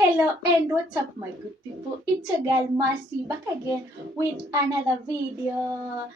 Hello, and what's up, my good people? It's your girl Mercy back again with another video.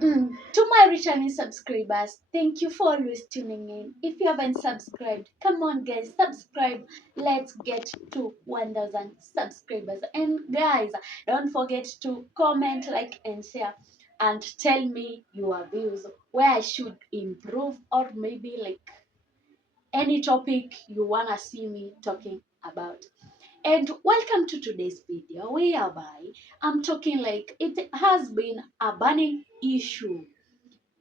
To my returning subscribers, thank you for always tuning in. If you haven't subscribed, come on, guys, subscribe. Let's get to 1,000 subscribers. And guys, don't forget to comment, like, and share, and tell me your views where I should improve, or maybe like any topic you wanna see me talking about. And welcome to today's video whereby I'm talking like it has been a burning issue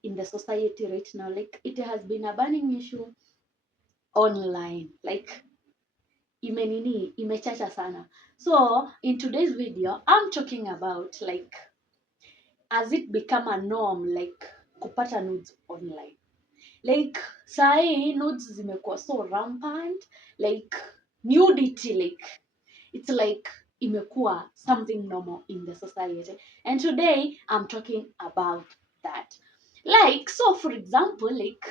in the society right now. Like it has been a burning issue online. Like imechacha sana. So in today's video, I'm talking about like has it become a norm like kupata nudes online. Like sahi nudes zimekuwa so rampant, like nudity, like it's like imekuwa something normal in the society. And today I'm talking about that. Like, so for example, like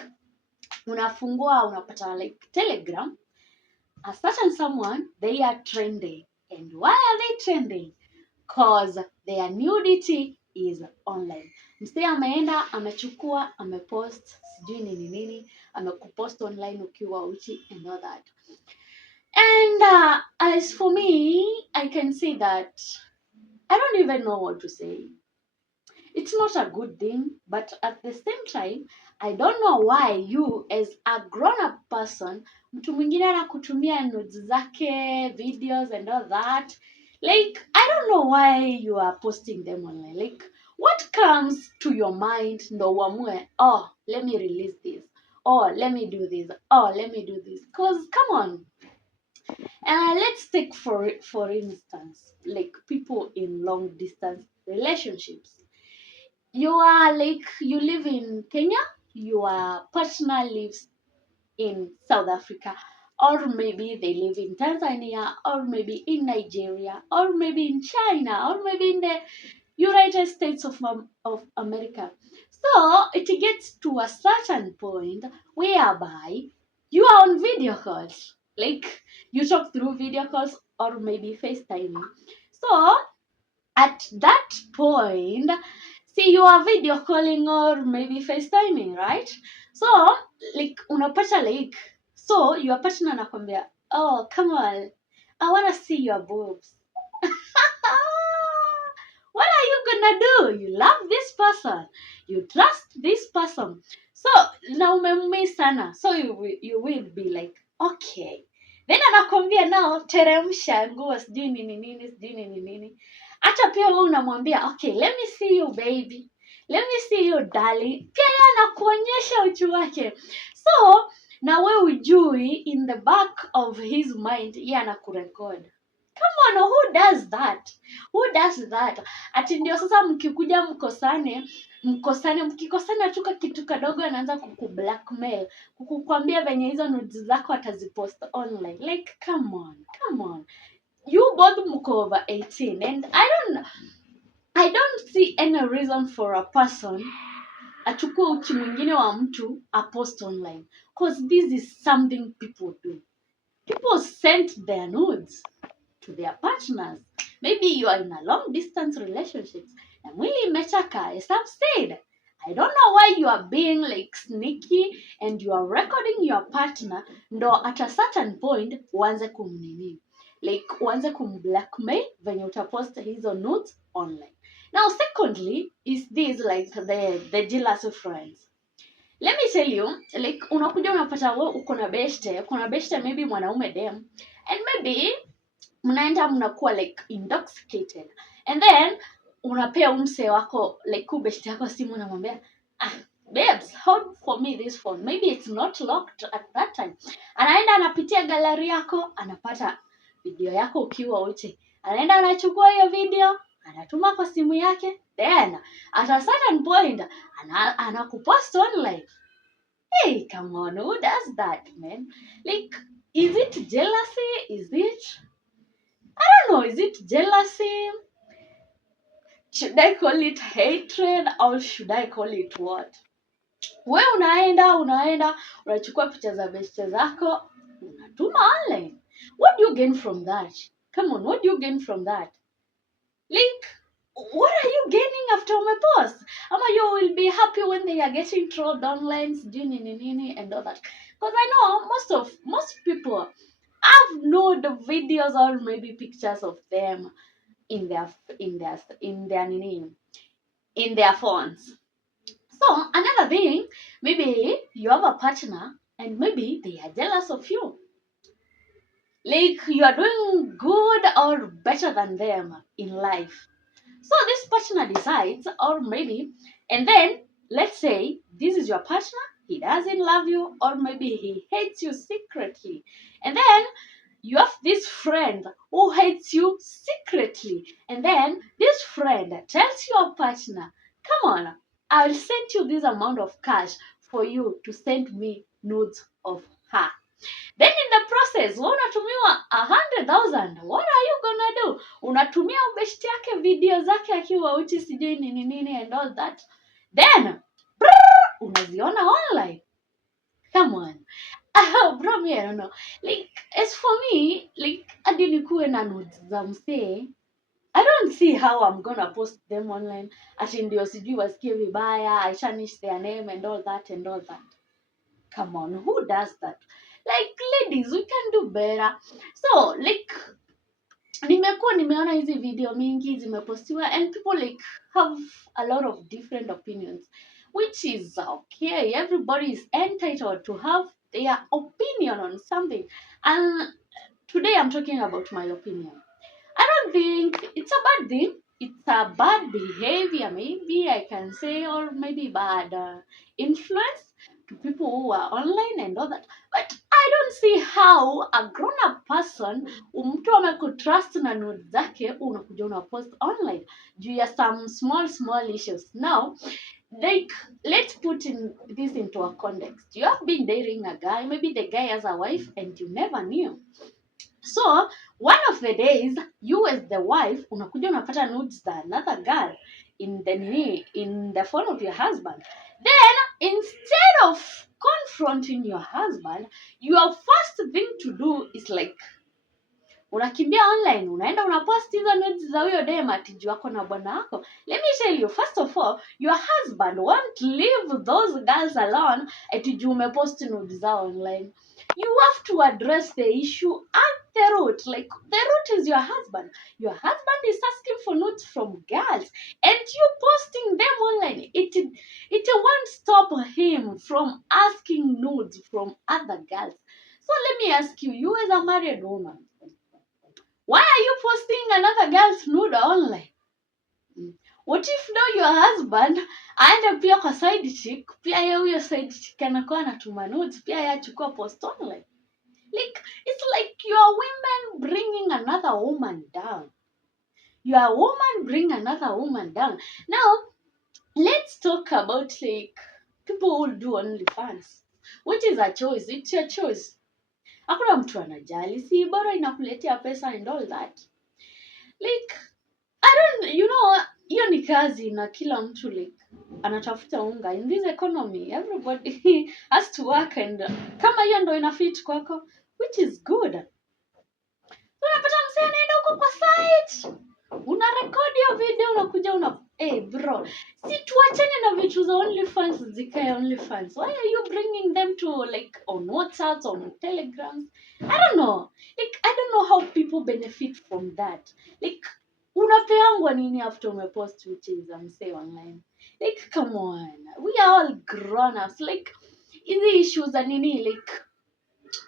unapata like Telegram, a certain someone, they are trending. And why are they trending? Cause their nudity is online. Msee ameenda amechukua amepost sijui nini nini, amekupost online ukiwa uchi and all that. And as for me, I can say that I don't even know what to say. It's not a good thing, but at the same time, I don't know why you as a grown-up person, mtu mwingine anakutumia nudes zake, videos and all that. Like, I don't know why you are posting them online. Like, what comes to your mind ndo uamue, oh, let me release this. Oh, let me do this. Oh, let me do this. Because, come on. Let's take for instance, like people in long distance relationships. You live in Kenya, your partner lives in South Africa, or maybe they live in Tanzania, or maybe in Nigeria, or maybe in China, or maybe in the United States of America. So it gets to a certain point whereby you are on video calls. Like you talk through video calls or maybe FaceTiming. So at that point, see you are video calling or maybe FaceTiming, right? So like unapata like so your partner anakwambia, oh come on, I wanna see your boobs. What are you gonna do? You love this person, you trust this person, so na umemmiss sana, so you will be like okay. Then anakwambia now teremsha nguo sijui nini nini sijui nini nini. Hata pia wewe unamwambia okay, let me see you baby, let me see you darling. Pia yeye anakuonyesha uchu wake. So na wewe ujui in the back of his mind yeye anakurecord. Come on, who does that? Who does that? Ati ndio sasa mkikuja mkikosana tu kitu kadogo anaanza kukublackmail, kukukwambia venye hizo nudes zako atazipost online. Like come on. You both mko over 18 and I don't see any reason for a person achukue uchi mwingine wa mtu a post online, because this is something people do. People send their nudes to their partners. Maybe you are in a long distance relationships na mwili imechaka, as I've said. I don't know why you are being like sneaky and you are recording your partner ndo at a certain point uanze kumnini, like uanze kumblackmail venye utapost hizo nudes online. Now secondly is this like the jealous friends. Let me tell you, like unakuja unapata wewe uko na beshte maybe mwanaume dem, and maybe mnaenda mnakuwa like intoxicated, and then unapea umse wako like beshte yako simu, unamwambia babes, hold for me this phone, maybe it's not locked at that time. Anaenda anapitia gallery yako, anapata video yako ukiwa uchi, anaenda anachukua hiyo video anatuma kwa simu yake, then at a certain point anakupost online. Hey, come on, who does that, man? Like, is it jealousy? I don't know, is it jealousy? Should I call it hatred or should I call it what? We unaenda unachukua picha za beshte zako unatuma online. What do you gain from that? Come on, what do you gain from that? Like, what are you gaining after umepost? Ama you will be happy when they are getting trolled online, and all that. Because I know most people have nude videos or maybe pictures of them in their phones. So another thing, maybe you have a partner and maybe they are jealous of you. Like you are doing good or better than them in life. So this partner decides, or maybe, and then let's say this is your partner, he doesn't love you, or maybe he hates you secretly. And then you have this friend who hates you secretly. And then this friend tells your partner, come on, I'll send you this amount of cash for you to send me nudes of her. Then in the process, unatumiwa 100,000. What are you gonna do? Unatumia ubeshti yake video zake akiwa uchi sijui nini and all that. Then, unaziona online. Come on. Bro, me, I don't know. Like, as for me, like, hadi nikuwe na nudes za msee, I don't see how I'm gonna post them online. Ati ndio sijui wasikie vibaya, I tarnish their name and all that and all that. Come on, who does that? Like, ladies, we can do better. So, like, nimeona hizi video mingi zimepostiwa and people like have a lot of different opinions, which is okay. Everybody is entitled to have their opinion on something. And today I'm talking about my opinion. I don't think it's a bad thing. It's a bad behavior, maybe I can say, or maybe bad influence to people who are online and all that. But I don't see how a grown-up person, mtu amekutrust na nude zake, unakuja unapost online juu ya some small issues. Now, like, let's put this into a context. You have been dating a guy, maybe the guy has a wife and you never knew. So, one of the days, you as the wife, unakuja unapata nudes za another girl in the phone of your husband. Then, instead of confronting your husband, your first thing to do is like, unakimbia online, unaenda unapost hizo nudes za huyo dem ati juu wako na bwana wako. Let me tell you, first of all, your husband won't leave those girls alone ati juu umepost nudes zao online. You have to address the issue at the root. Like, the root is your husband. Your husband is asking for nudes from girls and you posting them online. It won't stop him from asking nudes from other girls. So let me ask you, you as a married woman, why are you posting another girl's nude online? What if now your husband aende pia kwa side chick, pia yeye huyo side chick anakuwa anatuma nudes, pia yeye achukua post online? Like, it's like you are women bringing another woman down. You are a woman bring another woman down. Now, let's talk about like people who do OnlyFans, which is a choice. It's your choice. Hakuna mtu anajali, si bora inakuletea pesa and all that. Like, I don't, hiyo ni kazi na kila mtu like anatafuta unga. In this economy, everybody has to work and kama hiyo ndo inafit kwako, which is good. Unapata msee anaenda huko kwa site, unarekodi hiyo video, unakuja bro, si tuachane na vitu za OnlyFans zikae OnlyFans. Why are you bringing them to like on WhatsApp, on Telegrams? I don't know. Like, I don't know how people benefit from that. Like, unapeangwa nini after umepost which za msee online? Like, come on. We are all grown-ups. Like, hizi issues za nini, like,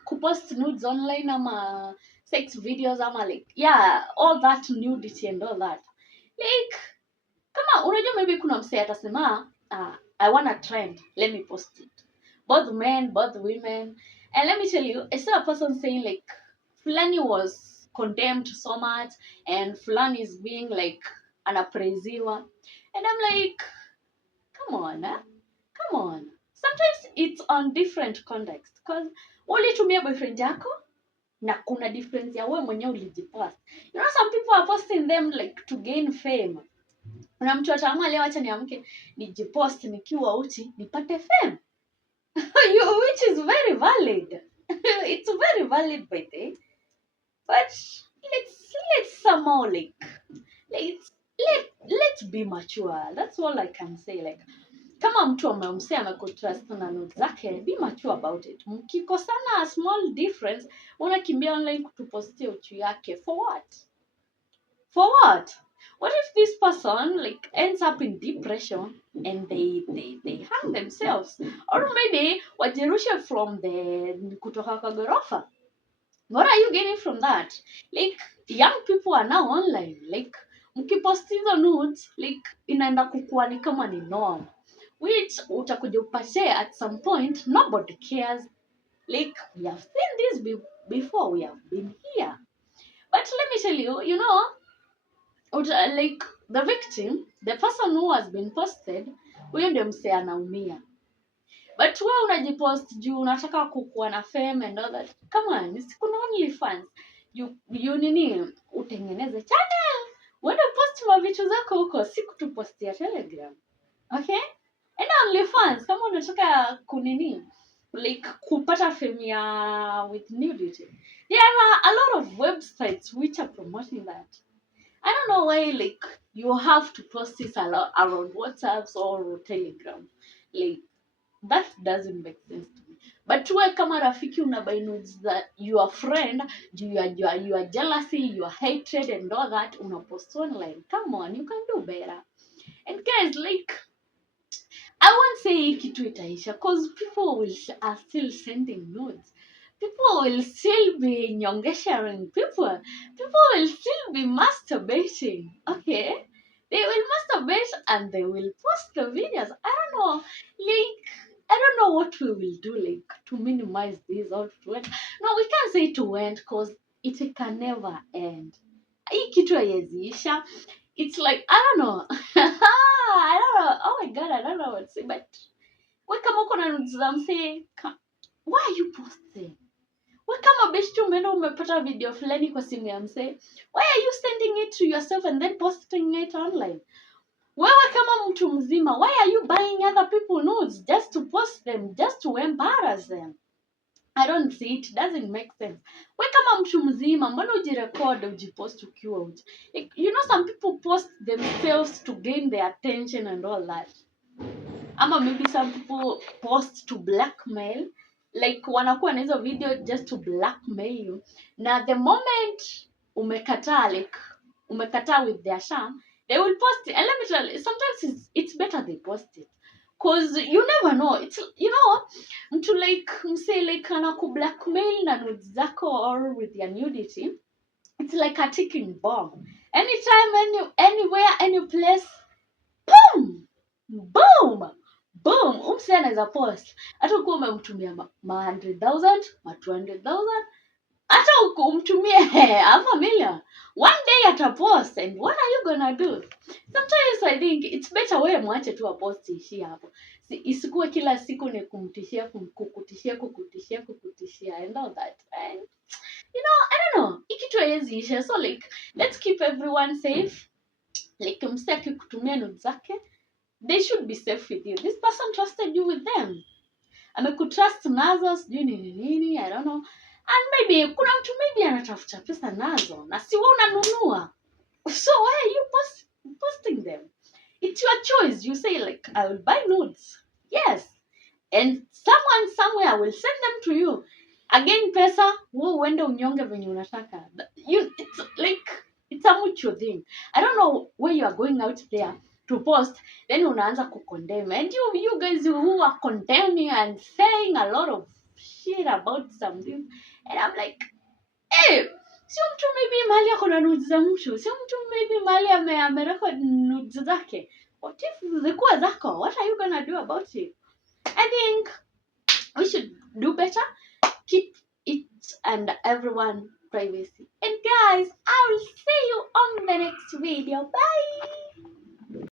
kupost nudes online ama sex videos ama like, yeah, all that nudity and all that. Like, kama unajua maybe kuna msee atasema, I want a trend, let me post it. Both men, both women. And let me tell you, I saw a person saying like, Fulani was condemned so much and Fulani is being like anapreziwa. And I'm like, come on, come on. Sometimes it's on different context. Because ulitumia boyfriend yako na kuna difference ya wewe mwenyewe ulijipost. You know, some people are posting them like to gain fame. Kuna mtu ataamua leo acha niamke nijipost nikiwa uchi nipate fame. Which is very valid. It's very valid by the way. But some more like let's let's be mature. That's all I can say. Like kama mtu amemsea amekutrust na notes zake, be mature about it. Mkikosana a small difference, unakimbia online kutupostia uchu yake. For what? For what? What if this person like ends up in depression and they hang themselves? Or maybe wajirushe from the kutoka kwa ghorofa. What are you getting from that? Like young people are now online. Like mkipost hizo nudes, like inaenda kukua ni kama ni norm. Which utakuja upate at some point nobody cares. Like we have seen this before, we have been here. But let me tell you, you know, like the victim, the person who has been posted, huyo ndio msee anaumia. But wewe unajipost juu unataka kukuwa na fame and all that. Come on, kuna OnlyFans. You nini utengeneze channel. Uende post mavitu zako huko, si kutupostia Telegram. Okay? And OnlyFans kama unataka kunini like kupata fame ya with nudity. There are a lot of websites which are promoting that. I don't know why like you have to post this a lot around WhatsApp or Telegram. Like that doesn't make sense to me. But we kama rafiki unabuy nudes that your friend, your jealousy, your hatred and all that unapost online. Come on, you can do better. And guys, like I won't say kitu itaisha because people are still sending nudes. People will still be nyongesharing people. People will still be masturbating. Okay? They will masturbate and they will post the videos. I don't know. Like, I don't know what we will do like to minimize this or to end. No, we can't say to end because it can never end. Hii kitu haiweziisha. It's like, I don't know. I don't know. Oh my God, I don't know what to say. But, we kama uko na nudes za msee, why are you posting? We kama beshtu umeenda umepata video fulani kwa simu ya msee, why are you sending it to yourself and then posting it online? Wewe kama mtu mzima, why are you buying other people nudes just to post them, just to embarrass them? I don't see it. Doesn't make sense. We kama mtu mzima, mbona ujirecord ujipost ukiwa uchi? Like, you know some people post themselves to gain their attention and all that. Ama maybe some people post to blackmail. Like wanakuwa na hizo video just to blackmail you. Na the moment umekataa, like umekataa with their sham, they will post it. And let me tell you, sometimes it's better they post it. Cause you never know. It's, you know, mtu like msee like anaku blackmail na nudes zako or with your nudity. It's like a ticking bomb. Anytime, anywhere, any place, boom, boom, boom. Umsee anaweza post. Hata ukiwa umemtumia ma 100,000, ma 200,000, hata umtumie $500,000. One day atapost and what are you gonna do? Sometimes I think it's better wewe mwache tu apost ishi hapo. Isikuwe kila siku ni kumtishia kukutishia and all that. And you know, I don't know. Ikitu haiwezi isha. So like let's keep everyone safe. Like msee akikutumia nudes zake, they should be safe with you. This person trusted you with them. Amekutrust nazo sijui nini, I don't know. And maybe kuna mtu maybe anatafuta pesa nazo na si wewe unanunua. So why are you posting them? It's your choice. You say like I will buy nudes. Yes. And someone somewhere will send them to you. Again pesa, wewe uende unyonge venye unataka. It's like it's a mutual thing. I don't know where you are going out there to post, then unaanza kucondemn. And you guys who are condemning and saying a lot of shit about something. And I'm like, hey, sio mtu maybe mahali ako na nudes za mtu. Sio mtu maybe mahali amerecord nudes zake. What if zikuwa zako? What are you gonna do about it? I think we should do better. Keep it and everyone privacy. And guys, I will see you on the next video. Bye!